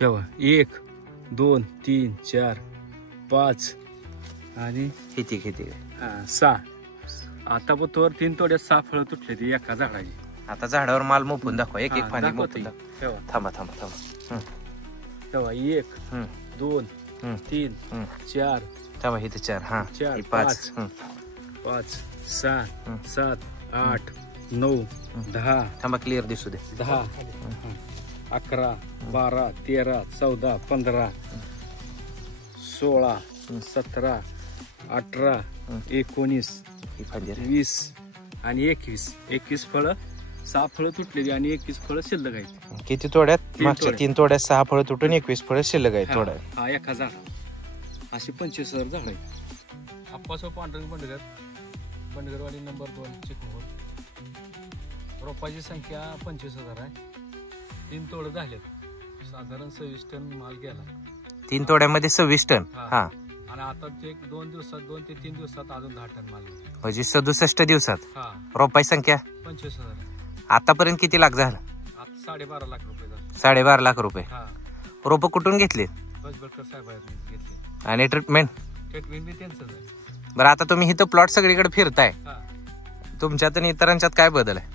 तेव्हा 1 2 3 4 5 आणि किती 6. आता पण तोवर 3 तोड्यात 6 फळं तुटले ती एका झाडाची. आता झाडावर माल मोपून दाखवा, एक एक फांदी मोपून तेव्हा दाखवा. थांबा थांबा थांबा. तेव्हा 1 2 3 4 थांबा इथे 4. हा 4 5 5 6 7 8 9 10. थांबा क्लिअर दिसू दे. 10 11 12 13 14 15 16 17 18 19 20 आणि 21 फळं. 6 फळं तुटलेली आणि 21 फळं शिल्लक आहेत. किती तोड्यात? मागच्या 3 तोड्यात 6 फळं तुटून 21 फळं शिल्लक आहेत तोड्या. हा एका झाड अशी 25,000 झाड आहेत. आप्पासो पांढरंग बंडगरवाडी नंबर 2 चिकमोर. रोपाची संख्या 25,000 आहे. 3 तोड झालेत. साधारण 26 टन माल गेला. 3 तोड्यामध्ये 26 टन. हा आणि आता ते 2 ते 3 दिवसात अजून 10 टन माल गेला. म्हणजे 67 दिवसात. हा रोपाची संख्या 25,000. आतापर्यंत किती लाख झालं? आता 12.5 लाख रुपये झाले. 12.5 लाख रुपये. हा रोप कुठून घेतले? बजबळकर साहेबांनी घेतले. आणि ट्रीटमेंट बी त्यांचंच आहे. बरं, आता तुम्ही इथं प्लॉट सगळीकडे फिरताय, हा तुमच्यात आणि इतरांच्यात काय बदल आहे?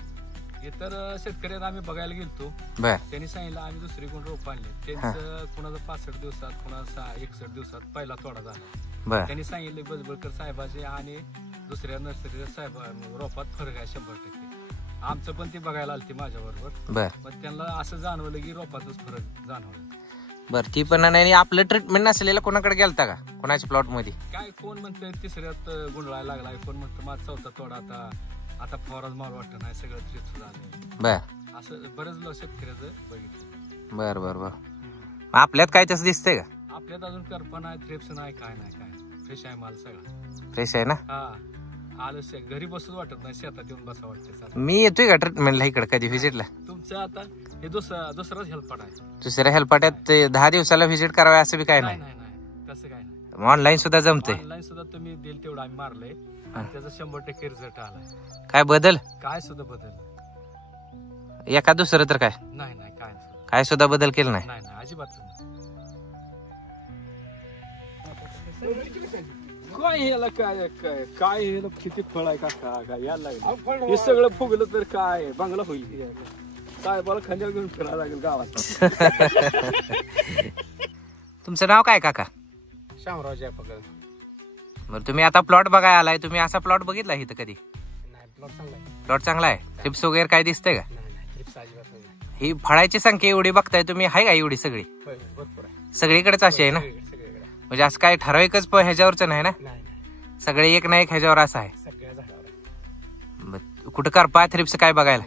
इतर शेतकऱ्यांना आम्ही बघायला गेलतो. बर, त्यांनी सांगितलं आम्ही दुसरी कोण रोप आणले. त्यांचं कुणाचं 65 दिवसात, कुणाचा 61 दिवसात पहिला तोडा झाला. बर. त्यांनी सांगितले बजबळकर साहेबाचे आणि दुसऱ्या नर्सरीच्या साहेब रोपात फरक आहे 100%. आमचं पण ते बघायला आलते माझ्या बरोबर. बर. पण त्यांना असं जाणवलं की रोपातच फरक जाणवलं. बर, ती पण नाही. आपलं ट्रीटमेंट नसलेलं कोणाकडे गेलता का? कोणाच्या प्लॉट मध्ये? काय कोण म्हणतंय तिसऱ्यात गुंडळायला लागलाय, कोण म्हणतं माझा 4था तोडा आता फवाराच माल वाटत नाही, सगळं थ्रिप्स झालं. बर, असं बरेच शेतकऱ्याचं बघितलं. बर बर बर. आपल्यात काय तसं दिसतंय का? आपल्यात अजून करपा नाही, थ्रिप्स नाही, काय फ्रेश आहे माल सगळा. फ्रेश आहे ना? हा आलं घरी बसूच वाटत नाही, शेतात येऊन बसा वाटते. मी येतोय का ट्रीटमेंटला इकडे कधी व्हिजिटला? तुमचं आता हे दुसराच हेल्पट आहे. दुसऱ्या हेल्पाट्यात 10 दिवसाला व्हिजिट करावे असं बी काय नाही? नाही तसं काय नाही. ऑनलाईन सुद्धा जमतंय? ऑनलाईन सुद्धा तुम्ही दिल तेवढं आम्ही मारलंय आणि त्याचा 100% रिझल्ट आलाय. काय बदल? काय सुद्धा बदल एका दुसरं तर काय नाही. काय सुद्धा बदल केला नाही? नाही अजिबात नाही. काय ह्याला काय ह्याला किती फळ आहे का काय यायला लागलं. हे सगळं फुगलं तर काय बंगला होईल. काय मला खंड्यावर घेऊन फिरायला लागेल गावात. तुमचं नाव काय काका? शामराव जयपगल. बरं, तुम्ही आता प्लॉट बघायला आलाय. तुम्ही असा प्लॉट बघितला इथं कधी? नाही, प्लॉट चांगला आहे. प्लॉट चांगला आहे. ट्रिप्स वगैरे काय दिसतंय का? नाही, ट्रिप्स अजिबात नाही. ही फळाची संख्या एवढी बघताय तुम्ही, आहे का एवढी सगळी? भरपूर आहे. सगळीकडेच अशी आहे ना? म्हणजे असं काय ठराविकच ह्याच्यावरच नाही ना? नाही सगळे एक ना एक ह्याच्यावर असं आहे. सगळ्या झाडावर. कुठं करपा थ्रिप्स काय बघायला?